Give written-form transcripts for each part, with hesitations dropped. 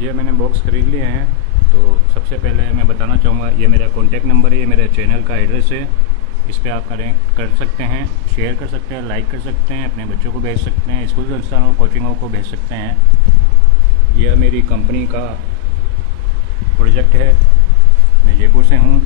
ये मैंने बॉक्स ख़रीद लिए हैं। तो सबसे पहले मैं बताना चाहूँगा, ये मेरा कॉन्टैक्ट नंबर है, ये मेरे चैनल का एड्रेस है। इस पर आप कर सकते हैं, शेयर कर सकते हैं, लाइक कर सकते हैं, अपने बच्चों को भेज सकते हैं, स्कूल संस्थानों कोचिंगों को भेज सकते हैं। यह मेरी कंपनी का प्रोजेक्ट है, मैं जयपुर से हूँ।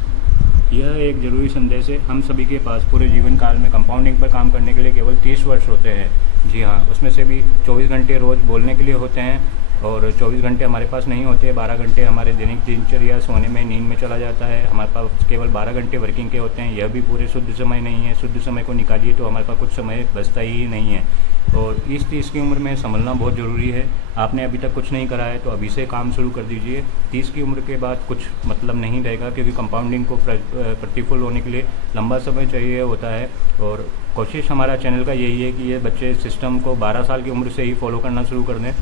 यह एक ज़रूरी संदेश है, हम सभी के पास पूरे जीवन काल में कंपाउंडिंग पर काम करने के लिए केवल 30 वर्ष होते हैं। जी हाँ, उसमें से भी 24 घंटे रोज़ बोलने के लिए होते हैं और 24 घंटे हमारे पास नहीं होते। 12 घंटे हमारे दैनिक दिनचर्या सोने में, नींद में चला जाता है। हमारे पास केवल 12 घंटे वर्किंग के होते हैं। यह भी पूरे शुद्ध समय नहीं है। शुद्ध समय को निकालिए तो हमारे पास कुछ समय बचता ही नहीं है। और इस 30 की उम्र में संभलना बहुत ज़रूरी है। आपने अभी तक कुछ नहीं करा है तो अभी से काम शुरू कर दीजिए। 30 की उम्र के बाद कुछ मतलब नहीं रहेगा, क्योंकि कंपाउंडिंग को प्रतिफल होने के लिए लंबा समय चाहिए होता है। और कोशिश हमारा चैनल का यही है कि ये बच्चे सिस्टम को 12 साल की उम्र से ही फॉलो करना शुरू कर दें।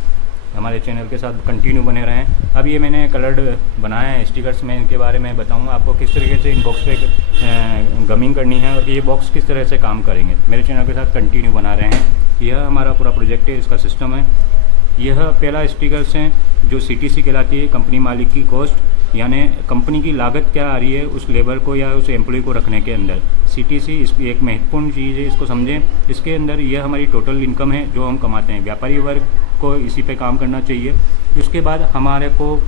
हमारे चैनल के साथ कंटिन्यू बने रहें। अब ये मैंने कलर्ड बनाया है स्टिकर्स में, इनके बारे में बताऊंगा आपको किस तरीके से इन बॉक्स पे गमिंग करनी है और ये बॉक्स किस तरह से काम करेंगे। मेरे चैनल के साथ कंटिन्यू बना रहे हैं। यह हमारा पूरा प्रोजेक्ट है, इसका सिस्टम है। यह पहला स्टिकर्स हैं जो CTC कहलाती है, कंपनी मालिक की कॉस्ट, यानी कंपनी की लागत क्या आ रही है उस लेबर को या उस एम्प्लॉय को रखने के अंदर। CTC इसकी एक महत्वपूर्ण चीज़ है, इसको समझें। इसके अंदर यह हमारी टोटल इनकम है जो हम कमाते हैं। व्यापारी वर्ग को इसी पे काम करना चाहिए। उसके बाद हमारे को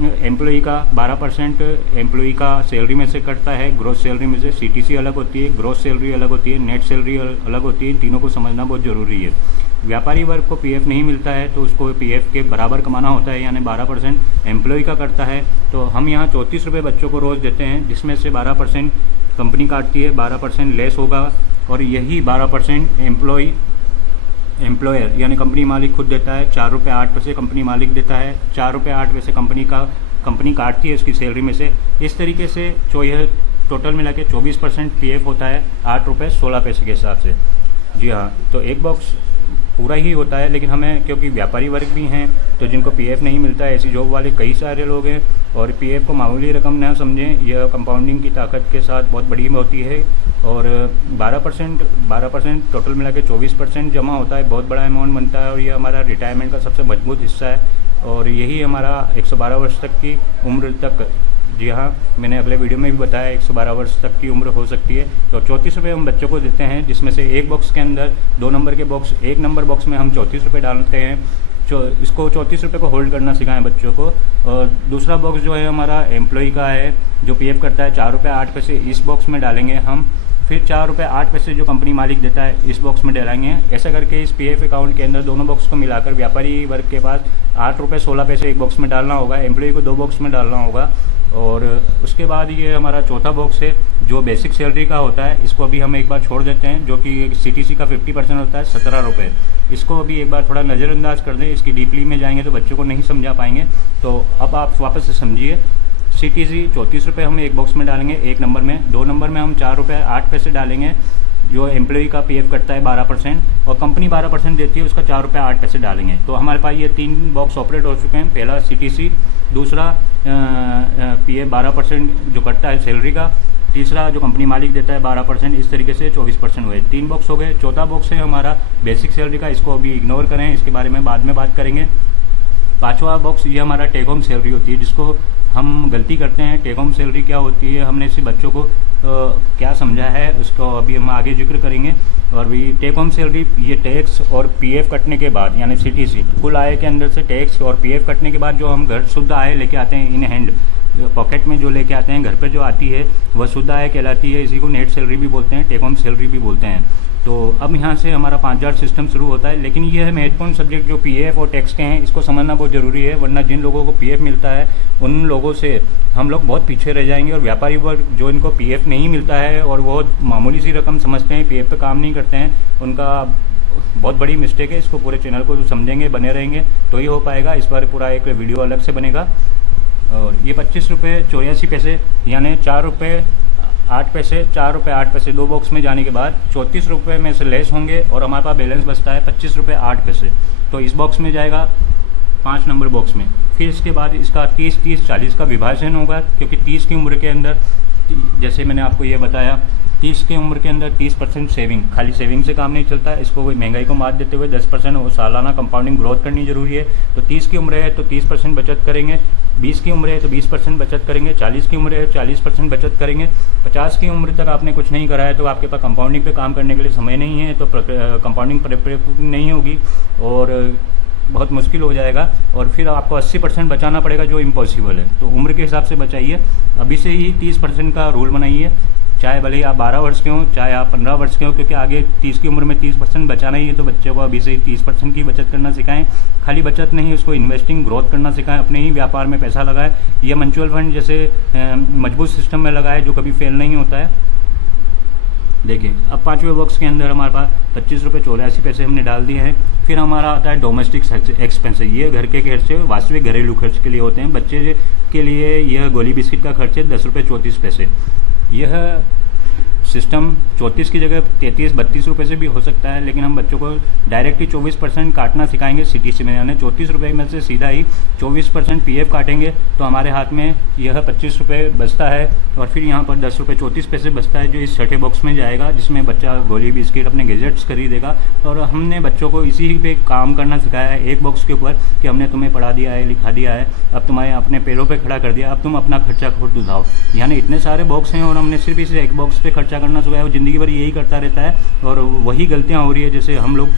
एम्प्लॉई का 12% एम्प्लॉई का सैलरी में से कटता है, ग्रॉस सैलरी में से। CTC अलग होती है, ग्रॉस सैलरी अलग होती है, नेट सैलरी अलग होती है। तीनों को समझना बहुत ज़रूरी है। व्यापारी वर्ग को PF नहीं मिलता है तो उसको PF के बराबर कमाना होता है, यानी 12% एम्प्लॉई का कटता है। तो हम यहाँ 34 रुपये बच्चों को रोज़ देते हैं, जिसमें से 12% कंपनी काटती है, 12% लेस होगा। और यही 12% एम्प्लॉयर यानी कंपनी मालिक खुद देता है। 4 रुपये 8 पैसे कंपनी मालिक देता है, 4 रुपये 8 पैसे कंपनी काटती है उसकी सैलरी में से। इस तरीके से यह टोटल मिला के 24% PF होता है, 8 रुपये 16 पैसे के हिसाब से। जी हाँ, तो एक बॉक्स पूरा ही होता है। लेकिन हमें, क्योंकि व्यापारी वर्ग भी हैं तो जिनको PF नहीं मिलता है, ऐसी जॉब वाले कई सारे लोग हैं, और PF को मामूली रकम ना समझें, यह कंपाउंडिंग की ताकत के साथ बहुत बड़ी होती है। और 12% टोटल मिला के 24% जमा होता है, बहुत बड़ा अमाउंट बनता है। और ये हमारा रिटायरमेंट का सबसे मजबूत हिस्सा है और यही हमारा 112 वर्ष तक की उम्र तक। जी हाँ, मैंने अगले वीडियो में भी बताया 112 वर्ष तक की उम्र हो सकती है। तो 34 रुपये हम बच्चों को देते हैं, जिसमें से एक बॉक्स के अंदर 2 नंबर के बॉक्स, 1 नंबर बॉक्स में हम 34 रुपये डालते हैं। इसको 34 रुपये को होल्ड करना सिखाएं बच्चों को। और दूसरा बॉक्स जो है हमारा एम्प्लॉय का है, जो PF करता है, 4 रुपये 8 पैसे इस बॉक्स में डालेंगे हम। फिर 4 रुपये 8 पैसे जो कंपनी मालिक देता है इस बॉक्स में डालेंगे। ऐसा करके इस PF अकाउंट के अंदर दोनों बॉक्स को मिलाकर व्यापारी वर्ग के पास 8 रुपये 16 पैसे एक बॉक्स में डालना होगा, एम्प्लॉय को 2 बॉक्स में डालना होगा। और उसके बाद ये हमारा चौथा बॉक्स है जो बेसिक सैलरी का होता है। इसको अभी हम एक बार छोड़ देते हैं, जो कि CTC का 50% होता है, 17 रुपये। इसको अभी एक बार थोड़ा नज़रअंदाज कर दें, इसकी डीपली में जाएंगे तो बच्चों को नहीं समझा पाएंगे। तो अब आप वापस से समझिए। CTC 34 रुपये हम एक बॉक्स में डालेंगे, 1 नंबर में। 2 नंबर में हम 4 रुपये 8 पैसे डालेंगे, जो एम्प्लॉय का PF कटता है 12%, और कंपनी 12% देती है, उसका 4 रुपये 8 पैसे डालेंगे। तो हमारे पास ये 3 बॉक्स ऑपरेट हो चुके हैं। पहला CTC, दूसरा PF 12% जो कटता है सैलरी का, तीसरा जो कंपनी मालिक देता है 12%। इस तरीके से 24% हुए, 3 बॉक्स हो गए। चौथा बॉक्स है हमारा बेसिक सैलरी का, इसको अभी इग्नोर करें, इसके बारे में बाद में बात करेंगे। 5वां बॉक्स ये हमारा टेक होम सैलरी होती है, जिसको हम गलती करते हैं। टेक होम सैलरी क्या होती है, हमने सिर्फ बच्चों को क्या समझा है उसको अभी हम आगे जिक्र करेंगे। और भी टेक होम सैलरी, ये टैक्स और PF कटने के बाद, यानी CTC कुल आय के अंदर से टैक्स और PF कटने के बाद जो हम घर शुद्ध आय लेके आते हैं, इन हैंड पॉकेट में जो लेके आते हैं, घर पे जो आती है वह शुद्ध आय कहलाती है। इसी को नेट सैलरी भी बोलते हैं, टेक होम सैलरी भी बोलते हैं। तो अब यहाँ से हमारा 5000 सिस्टम शुरू होता है। लेकिन यह महत्वपूर्ण सब्जेक्ट जो PF और टैक्स के हैं, इसको समझना बहुत ज़रूरी है, वरना जिन लोगों को PF मिलता है उन लोगों से हम लोग बहुत पीछे रह जाएंगे। और व्यापारी वर्ग जो इनको PF नहीं मिलता है और वो मामूली सी रकम समझते हैं, PF पे काम नहीं करते हैं, उनका बहुत बड़ी मिस्टेक है। इसको पूरे चैनल को समझेंगे, बने रहेंगे तो ही हो पाएगा। इस पर पूरा एक वीडियो अलग से बनेगा। और ये 25 रुपये 84 पैसे, यानी 4 रुपये 8 पैसे, 4 रुपये 8 पैसे 2 बॉक्स में जाने के बाद 34 रुपये में से लेस होंगे और हमारे पास बैलेंस बचता है 25 रुपये 8 पैसे। तो इस बॉक्स में जाएगा 5 नंबर बॉक्स में। फिर इसके बाद इसका 30-30-40 का विभाजन होगा, क्योंकि 30 की उम्र के अंदर जैसे मैंने आपको ये बताया 30 की उम्र के अंदर 30% सेविंग, खाली सेविंग से काम नहीं चलता, इसको महंगाई को मात देते हुए 10% वो सालाना कंपाउंडिंग ग्रोथ करनी जरूरी है। तो 30 की उम्र है तो 30% बचत करेंगे, 20 की उम्र है तो 20% बचत करेंगे, 40 की उम्र है 40% बचत करेंगे, 50 की उम्र तक आपने कुछ नहीं करा है तो आपके पास कंपाउंडिंग पे काम करने के लिए समय नहीं है, तो कंपाउंडिंग नहीं होगी और बहुत मुश्किल हो जाएगा, और फिर आपको 80% बचाना पड़ेगा जो इम्पॉसिबल है। तो उम्र के हिसाब से बचाइए, अभी से ही 30% का रूल बनाइए, चाहे भले ही आप 12 वर्ष के हों चाहे आप 15 वर्ष के हों, क्योंकि आगे 30 की उम्र में 30% बचाना ही है। तो बच्चे को अभी से ही 30% की बचत करना सिखाएं, खाली बचत नहीं, उसको इन्वेस्टिंग ग्रोथ करना सिखाएं, अपने ही व्यापार में पैसा लगाएं या म्यूचुअल फंड जैसे मजबूत सिस्टम में लगाएं जो कभी फेल नहीं होता है। देखिए अब 5वें बॉक्स के अंदर हमारे पास 25 रुपये 84 पैसे हमने डाल दिए हैं। फिर हमारा आता है डोमेस्टिक एक्सपेंस, ये घर के खर्चे वास्तविक घरेलू खर्च के लिए होते हैं। बच्चे के लिए यह गोली बिस्किट का खर्च है 10 रुपये 34 पैसे। यह सिस्टम 34 की जगह 33-32 रुपये से भी हो सकता है, लेकिन हम बच्चों को डायरेक्ट ही 24% काटना सिखाएंगे सीटीसी में, यानी 34 रुपये में से सीधा ही 24% पीएफ काटेंगे तो हमारे हाथ में यह 25 रुपये बचता है, और फिर यहाँ पर 10 रुपये 34 पैसे बचता है जो इस छठे बॉक्स में जाएगा, जिसमें बच्चा गोली बिस्किट अपने गैजेट्स खरीदेगा। और हमने बच्चों को इसी पे काम करना सिखाया है एक बॉक्स के ऊपर कि हमने तुम्हें पढ़ा दिया है, लिखा दिया है, अब तुम्हें अपने पैरों पर खड़ा कर दिया, अब तुम अपना खर्चा खुद उठाओ। यानी इतने सारे बॉक्स हैं और हमने सिर्फ इस एक बॉक्स पे खर्चा करना सिखाया, वो ज़िंदगी भर यही करता रहता है और वही गलतियां हो रही है। जैसे हम लोग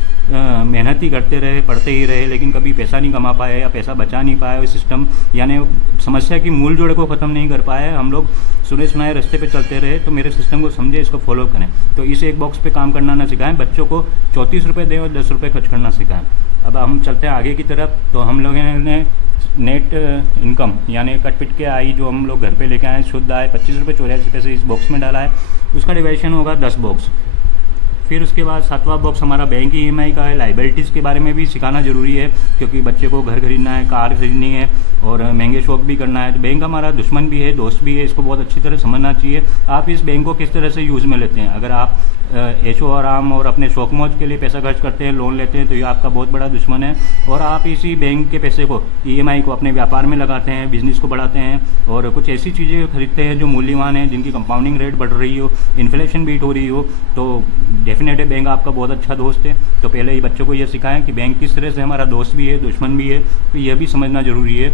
मेहनत ही करते रहे, पढ़ते ही रहे, लेकिन कभी पैसा नहीं कमा पाए या पैसा बचा नहीं पाए, वो सिस्टम यानी समस्या की मूल जोड़ को ख़त्म नहीं कर पाए। हम लोग सुने सुनाए रास्ते पे चलते रहे। तो मेरे सिस्टम को समझे, इसको फॉलो करें। तो इस एक बॉक्स पे काम करना ना सिखाएं, बच्चों को 34 रुपये दें और 10 रुपये खर्च करना सिखाएं। अब हम चलते हैं आगे की तरफ। तो हम लोगों ने नेट इनकम यानी कट पिट के आई जो हम लोग घर पे लेके आए शुद्ध आए 25 रुपये 84 पैसे इस बॉक्स में डाला है, उसका डिवाइडेशन होगा 10 बॉक्स। फिर उसके बाद 7वां बॉक्स हमारा बैंक ईएमआई का है। लाइबिलिटीज़ के बारे में भी सिखाना ज़रूरी है, क्योंकि बच्चे को घर खरीदना है, कार खरीदनी है और महंगे शौक भी करना है। तो बैंक हमारा दुश्मन भी है, दोस्त भी है, इसको बहुत अच्छी तरह समझना चाहिए। आप इस बैंक को किस तरह से यूज़ में लेते हैं। अगर आप ऐशो आराम और अपने शौक मौज के लिए पैसा खर्च करते हैं, लोन लेते हैं, तो ये आपका बहुत बड़ा दुश्मन है। और आप इसी बैंक के पैसे को ईएमआई को अपने व्यापार में लगाते हैं, बिजनेस को बढ़ाते हैं और कुछ ऐसी चीज़ें खरीदते हैं जो मूल्यवान है, जिनकी कंपाउंडिंग रेट बढ़ रही हो, इन्फ्लेशन बीट हो रही हो, तो डेफिनेट है बैंक आपका बहुत अच्छा दोस्त है। तो पहले ही बच्चों को ये सिखाएं कि बैंक किस तरह से हमारा दोस्त भी है, दुश्मन भी है, तो यह भी समझना ज़रूरी है।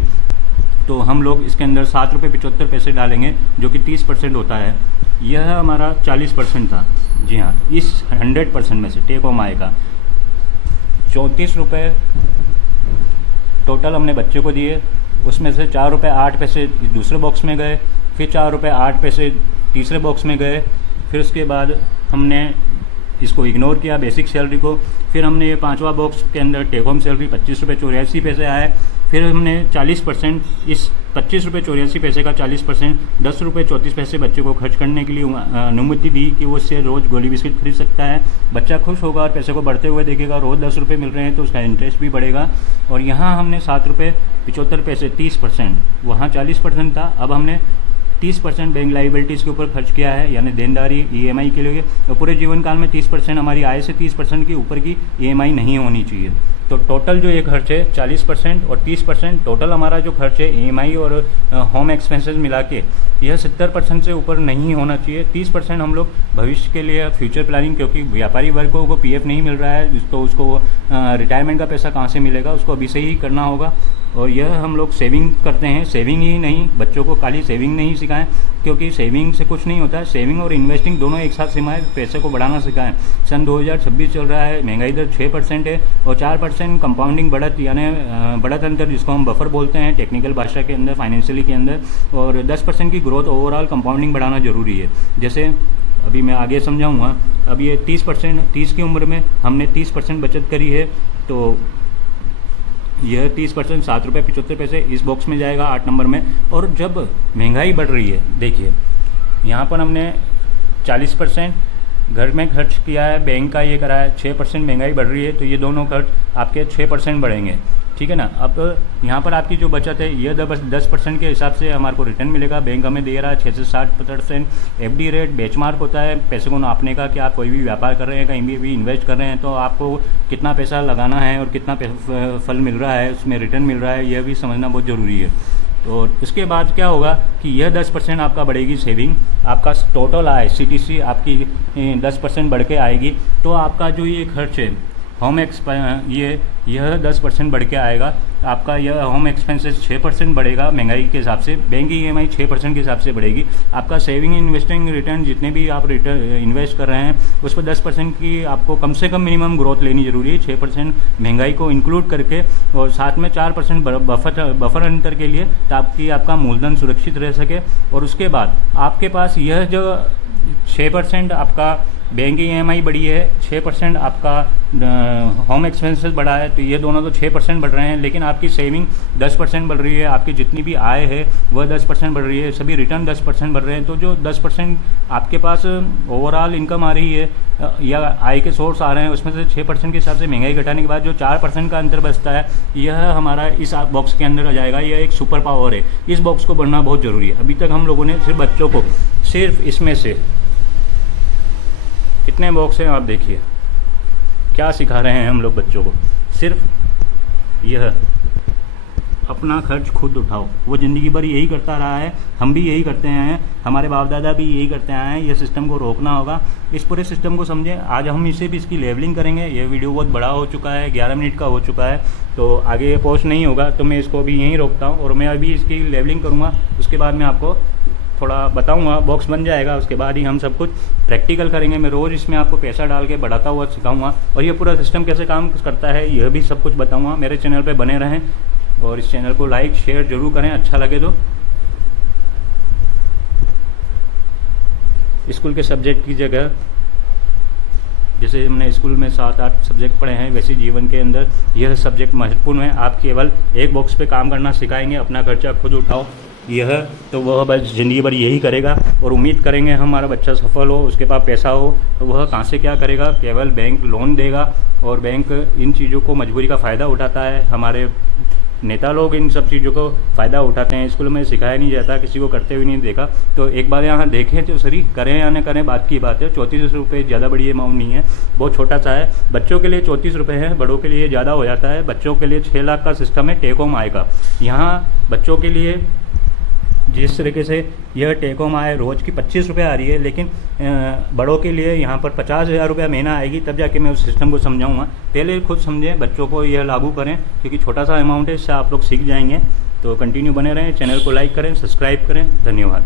तो हम लोग इसके अंदर 7 रुपये 75 पैसे डालेंगे जो कि 30% होता है। यह हमारा 40% था। जी हाँ, इस 100% में से टेक होम आएगा 34 रुपये टोटल हमने बच्चे को दिए, उसमें से 4 रुपये 8 पैसे दूसरे बॉक्स में गए, फिर 4 रुपये 8 पैसे तीसरे बॉक्स में गए, फिर उसके बाद हमने इसको इग्नोर किया बेसिक सैलरी को। फिर हमने ये 5वां बॉक्स के अंदर टेक होम सैलरी 25 रुपये 84 पैसे आए। फिर हमने 40% इस 25 रुपये 84 पैसे का 40% 10 रुपये 34 पैसे बच्चे को खर्च करने के लिए अनुमति दी कि वो उससे रोज़ गोली बिस्किट खरीद सकता है। बच्चा खुश होगा और पैसे को बढ़ते हुए देखेगा, रोज़ 10 रुपये मिल रहे हैं तो उसका इंटरेस्ट भी बढ़ेगा। और यहाँ हमने 7 रुपये 75 पैसे 30%, वहाँ 40% था, अब हमने 30% बैंक लाइबिलिटीज़ के ऊपर खर्च किया है, यानी देनदारी ईएमआई के लिए। और पूरे जीवन काल में 30% हमारी आय से 30% के ऊपर की ईएमआई नहीं होनी चाहिए। तो टोटल जो ये खर्च है 40% और 30%, टोटल हमारा जो खर्च है ईएमआई और होम एक्सपेंसेस मिला के यह 70% से ऊपर नहीं होना चाहिए। 30% हम लोग भविष्य के लिए फ्यूचर प्लानिंग, क्योंकि व्यापारी वर्ग को पीएफ नहीं मिल रहा है तो उसको रिटायरमेंट का पैसा कहाँ से मिलेगा, उसको अभी से ही करना होगा। और यह हम लोग सेविंग करते हैं, सेविंग ही नहीं, बच्चों को खाली सेविंग नहीं सिखाएं, क्योंकि सेविंग से कुछ नहीं होता है। सेविंग और इन्वेस्टिंग दोनों एक साथ सिखाएं, पैसे को बढ़ाना सिखाएं। सन 2026 चल रहा है, महंगाई दर 6% है और 4% कंपाउंडिंग बढ़त यानी बढ़त अंतर, जिसको हम बफर बोलते हैं टेक्निकल भाषा के अंदर, फाइनेंशियली के अंदर, और 10% की ग्रोथ ओवरऑल कंपाउंडिंग बढ़ाना जरूरी है। जैसे अभी मैं आगे समझाऊँगा। अब ये 30 की उम्र में हमने 30% बचत करी है, तो यह 30% 7 रुपये 75 पैसे इस बॉक्स में जाएगा 8 नंबर में। और जब महंगाई बढ़ रही है, देखिए यहाँ पर हमने 40% घर में खर्च किया है, बैंक का ये करा है, 6% महंगाई बढ़ रही है, तो ये दोनों खर्च आपके 6% बढ़ेंगे, ठीक है ना। अब यहाँ पर आपकी जो बचत है ये 10% के हिसाब से हमारे को रिटर्न मिलेगा। बैंक हमें दे रहा है 6 से 60%। एफडी रेट बेंचमार्क होता है पैसे को नापने का कि आप कोई भी व्यापार कर रहे हैं, कहीं भी इन्वेस्ट कर रहे हैं, तो आपको कितना पैसा लगाना है और कितना फल मिल रहा है, उसमें रिटर्न मिल रहा है, यह भी समझना बहुत ज़रूरी है। और इसके बाद क्या होगा कि यह 10% आपका बढ़ेगी सेविंग, आपका टोटल आय CTC आपकी 10% बढ़ के आएगी। तो आपका जो ये खर्च है होम यह 10% बढ़ के आएगा। आपका यह होम एक्सपेंसेस 6% बढ़ेगा महंगाई के हिसाब से, बैंक की EMI 6% के हिसाब से बढ़ेगी। आपका सेविंग इन्वेस्टिंग रिटर्न जितने भी आप इन्वेस्ट कर रहे हैं उस पर 10% की आपको कम से कम मिनिमम ग्रोथ लेनी जरूरी है, 6% महंगाई को इंक्लूड करके, और साथ में 4% बफर अंतर के लिए, ताकि आपका मूलधन सुरक्षित रह सके। और उसके बाद आपके पास यह जो 6% आपका बैंक की EMI बढ़ी है, 6% आपका होम एक्सपेंसेस बढ़ा है, तो ये दोनों तो 6% बढ़ रहे हैं, लेकिन आपकी सेविंग 10% बढ़ रही है, आपकी जितनी भी आय है वह 10% बढ़ रही है, सभी रिटर्न 10% बढ़ रहे हैं। तो जो 10% आपके पास ओवरऑल इनकम आ रही है या आय के सोर्स आ रहे हैं, उसमें से 6% के हिसाब से महंगाई घटाने के बाद जो 4% का अंतर बचता है, यह हमारा इस बॉक्स के अंदर आ जाएगा। यह एक सुपर पावर है, इस बॉक्स को बढ़ना बहुत ज़रूरी है। अभी तक हम लोगों ने सिर्फ बच्चों को सिर्फ इसमें से कितने बॉक्स हैं आप देखिए, क्या सिखा रहे हैं हम लोग बच्चों को, सिर्फ यह अपना खर्च खुद उठाओ। वो ज़िंदगी भर यही करता रहा है, हम भी यही करते हैं, हमारे बाप दादा भी यही करते आए हैं। ये सिस्टम को रोकना होगा, इस पूरे सिस्टम को समझें। आज हम इसे भी इसकी लेवलिंग करेंगे। ये वीडियो बहुत बड़ा हो चुका है, 11 मिनट का हो चुका है, तो आगे ये पोस्ट नहीं होगा, तो मैं इसको अभी यहीं रोकता हूँ और मैं अभी इसकी लेवलिंग करूँगा। उसके बाद मैं आपको थोड़ा बताऊंगा, बॉक्स बन जाएगा, उसके बाद ही हम सब कुछ प्रैक्टिकल करेंगे। मैं रोज़ इसमें आपको पैसा डाल के बढ़ाता हुआ सिखाऊंगा और ये पूरा सिस्टम कैसे काम करता है यह भी सब कुछ बताऊंगा। मेरे चैनल पे बने रहें और इस चैनल को लाइक शेयर जरूर करें, अच्छा लगे तो। स्कूल के सब्जेक्ट की जगह, जैसे हमने स्कूल में 7-8 सब्जेक्ट पढ़े हैं, वैसे जीवन के अंदर यह सब्जेक्ट महत्वपूर्ण है। आप केवल एक बॉक्स पे काम करना सिखाएंगे, अपना खर्चा खुद उठाओ, यह तो वह बस ज़िंदगी भर यही करेगा। और उम्मीद करेंगे हमारा बच्चा सफल हो, उसके पास पैसा हो, तो वह कहाँ से क्या करेगा, केवल बैंक लोन देगा। और बैंक इन चीज़ों को मजबूरी का फ़ायदा उठाता है। हमारे नेता लोग इन सब चीज़ों को फ़ायदा उठाते हैं। स्कूल में सिखाया नहीं जाता, किसी को करते हुए नहीं देखा। तो एक बार यहाँ देखें तो सही, करें या न करें बात की बात है। 34 रुपये ज़्यादा बड़ी अमाउंट नहीं है, बहुत छोटा सा है। बच्चों के लिए 34 रुपये है, बड़ों के लिए ज़्यादा हो जाता है। बच्चों के लिए 6 लाख का सिस्टम है टेक होम आय का। यहाँ बच्चों के लिए जिस तरीके से यह टेक होम आय रोज़ की 25 रुपये आ रही है, लेकिन बड़ों के लिए यहाँ पर 50,000 रुपया महीना आएगी, तब जाके मैं उस सिस्टम को समझाऊंगा। पहले खुद समझें, बच्चों को यह लागू करें, क्योंकि छोटा सा अमाउंट है, इससे आप लोग सीख जाएंगे। तो कंटिन्यू बने रहें, चैनल को लाइक करें, सब्सक्राइब करें। धन्यवाद।